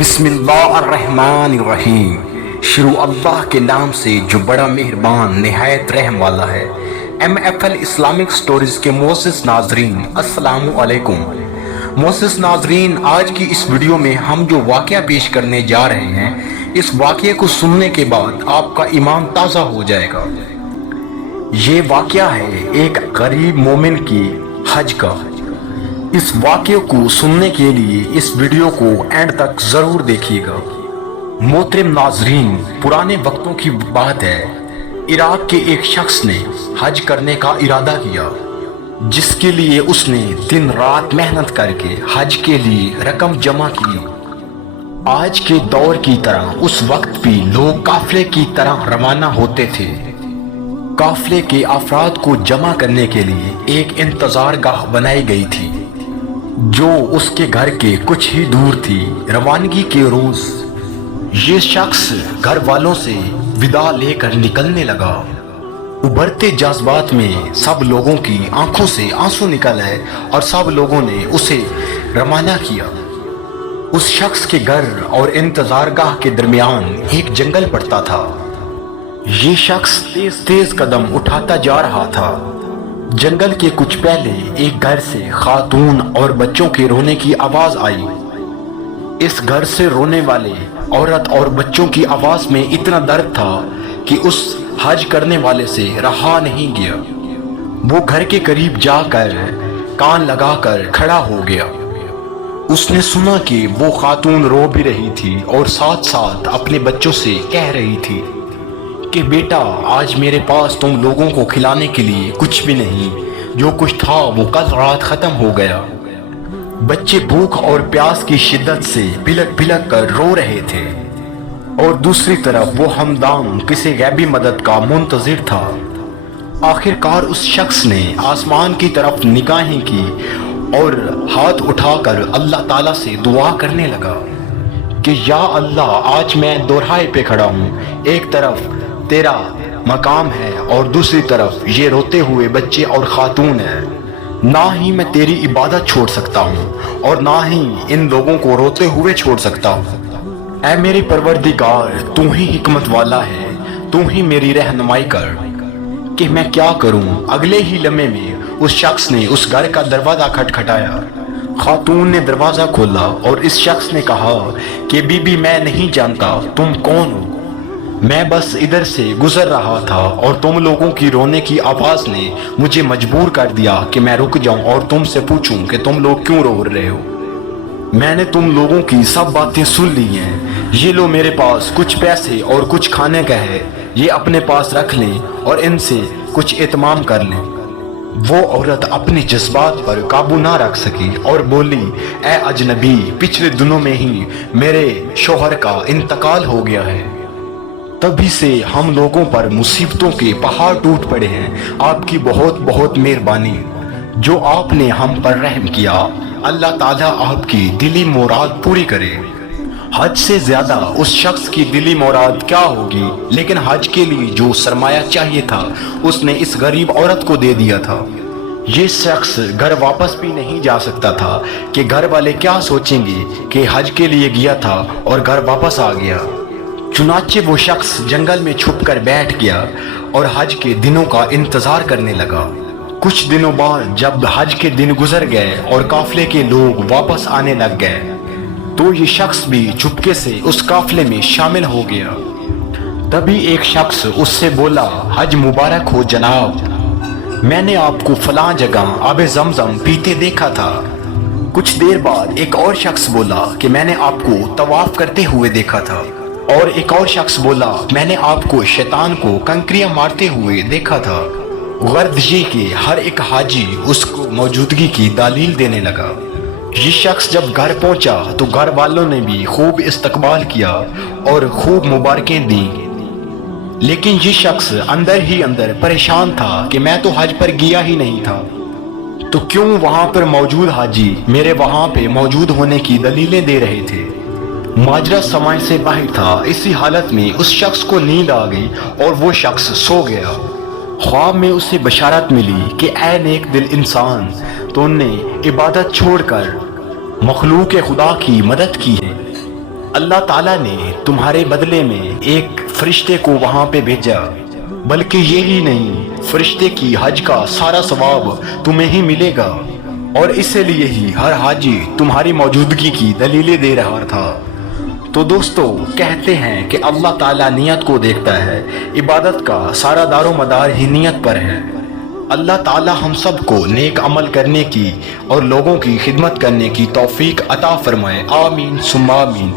بسم اللہ الرحمن الرحیم۔ شروع اللہ کے نام سے جو بڑا مہربان نہایت رحم والا ہے۔ MFL اسلامک سٹوریز کے معزز ناظرین السلام علیکم۔ معزز ناظرین، آج کی اس ویڈیو میں ہم جو واقعہ پیش کرنے جا رہے ہیں، اس واقعے کو سننے کے بعد آپ کا ایمان تازہ ہو جائے گا۔ یہ واقعہ ہے ایک غریب مومن کی حج کا۔ اس واقعے کو سننے کے لیے اس ویڈیو کو اینڈ تک ضرور دیکھیے گا۔ محترم ناظرین، پرانے وقتوں کی بات ہے، عراق کے ایک شخص نے حج کرنے کا ارادہ کیا، جس کے لیے اس نے دن رات محنت کر کے حج کے لیے رقم جمع کی۔ آج کے دور کی طرح اس وقت بھی لوگ قافلے کی طرح روانہ ہوتے تھے۔ قافلے کے افراد کو جمع کرنے کے لیے ایک انتظار گاہ بنائی گئی تھی، جو اس کے گھر کے کچھ ہی دور تھی۔ روانگی کے روز یہ شخص گھر والوں سے وداع لے کر نکلنے لگا۔ ابھرتے جذبات میں سب لوگوں کی آنکھوں سے آنسو نکل آئے اور سب لوگوں نے اسے روانہ کیا۔ اس شخص کے گھر اور انتظار گاہ کے درمیان ایک جنگل پڑتا تھا۔ یہ شخص تیز تیز قدم اٹھاتا جا رہا تھا۔ جنگل کے کچھ پہلے ایک گھر سے خاتون اور بچوں کے رونے کی آواز آئی۔ اس گھر سے رونے والے عورت اور بچوں کی آواز میں اتنا درد تھا کہ اس حج کرنے والے سے رہا نہیں گیا۔ وہ گھر کے قریب جا کر کان لگا کر کھڑا ہو گیا۔ اس نے سنا کہ وہ خاتون رو بھی رہی تھی اور ساتھ ساتھ اپنے بچوں سے کہہ رہی تھی کہ بیٹا، آج میرے پاس تم لوگوں کو کھلانے کے لیے کچھ بھی نہیں، جو کچھ تھا وہ کل رات ختم ہو گیا۔ بچے بھوک اور پیاس کی شدت سے بلک بلک کر رو رہے تھے، اور دوسری طرف وہ ہمدام کسی غیبی مدد کا منتظر تھا۔ آخر کار اس شخص نے آسمان کی طرف نگاہیں کی اور ہاتھ اٹھا کر اللہ تعالیٰ سے دعا کرنے لگا کہ یا اللہ، آج میں دوراہے پہ کھڑا ہوں۔ ایک طرف تیرا مقام ہے اور دوسری طرف یہ روتے ہوئے بچے اور خاتون ہیں۔ نہ ہی میں تیری عبادت چھوڑ سکتا ہوں اور نہ ہی ان لوگوں کو روتے ہوئے چھوڑ سکتا ہوں۔ اے میری پروردگار، تو ہی حکمت والا ہے، تو ہی میری رہنمائی کر کہ میں کیا کروں۔ اگلے ہی لمحے میں اس شخص نے اس گھر کا دروازہ کھٹکھٹایا۔ خاتون نے دروازہ کھولا اور اس شخص نے کہا کہ بی بی، میں نہیں جانتا تم کون ہو، میں بس ادھر سے گزر رہا تھا اور تم لوگوں کی رونے کی آواز نے مجھے مجبور کر دیا کہ میں رک جاؤں اور تم سے پوچھوں کہ تم لوگ کیوں رو رہے ہو۔ میں نے تم لوگوں کی سب باتیں سن لی ہیں۔ یہ لو، میرے پاس کچھ پیسے اور کچھ کھانے کا ہے، یہ اپنے پاس رکھ لیں اور ان سے کچھ اہتمام کر لیں۔ وہ عورت اپنے جذبات پر قابو نہ رکھ سکی اور بولی، اے اجنبی، پچھلے دنوں میں ہی میرے شوہر کا انتقال ہو گیا ہے، تبھی سے ہم لوگوں پر مصیبتوں کے پہاڑ ٹوٹ پڑے ہیں۔ آپ کی بہت بہت مہربانی جو آپ نے ہم پر رحم کیا۔ اللہ تعالیٰ آپ کی دلی مراد پوری کرے۔ حج سے زیادہ اس شخص کی دلی مراد کیا ہوگی، لیکن حج کے لیے جو سرمایہ چاہیے تھا اس نے اس غریب عورت کو دے دیا تھا۔ یہ شخص گھر واپس بھی نہیں جا سکتا تھا کہ گھر والے کیا سوچیں گے کہ حج کے لیے گیا تھا اور گھر واپس آ گیا۔ چنانچہ وہ شخص جنگل میں چھپ کر بیٹھ گیا اور حج کے دنوں کا انتظار کرنے لگا۔ کچھ دنوں بعد جب حج کے دن گزر گئے اور قافلے کے لوگ واپس آنے لگ گئے، تو یہ شخص بھی چپکے سے اس قافلے میں شامل ہو گیا۔ تبھی ایک شخص اس سے بولا، حج مبارک ہو جناب، میں نے آپ کو فلاں جگہ آب زمزم پیتے دیکھا تھا۔ کچھ دیر بعد ایک اور شخص بولا کہ میں نے آپ کو طواف کرتے ہوئے دیکھا تھا، اور ایک اور شخص بولا میں نے آپ کو شیطان کو کنکریاں مارتے ہوئے دیکھا تھا۔ غرض یہ کہ ہر ایک حاجی اس کو موجودگی کی دلیل دینے لگا۔ یہ شخص جب گھر پہنچا تو گھر والوں نے بھی خوب استقبال کیا اور خوب مبارکیں دیں، لیکن یہ شخص اندر ہی اندر پریشان تھا کہ میں تو حج پر گیا ہی نہیں تھا، تو کیوں وہاں پر موجود حاجی میرے وہاں پہ موجود ہونے کی دلیلیں دے رہے تھے۔ ماجرا سمجھ سے باہر تھا۔ اسی حالت میں اس شخص کو نیند آ گئی اور وہ شخص سو گیا۔ خواب میں اسے بشارت ملی کہ اے نیک دل انسان، تو نے عبادت چھوڑ کر مخلوق خدا کی مدد کی ہے۔ اللہ تعالیٰ نے تمہارے بدلے میں ایک فرشتے کو وہاں پہ بھیجا، بلکہ یہی نہیں، فرشتے کی حج کا سارا ثواب تمہیں ہی ملے گا، اور اسی لیے ہی ہر حاجی تمہاری موجودگی کی دلیلیں دے رہا تھا۔ تو دوستو، کہتے ہیں کہ اللہ تعالیٰ نیت کو دیکھتا ہے، عبادت کا سارا دار و مدار ہی نیت پر ہے۔ اللہ تعالیٰ ہم سب کو نیک عمل کرنے کی اور لوگوں کی خدمت کرنے کی توفیق عطا فرمائے، آمین ثم آمین۔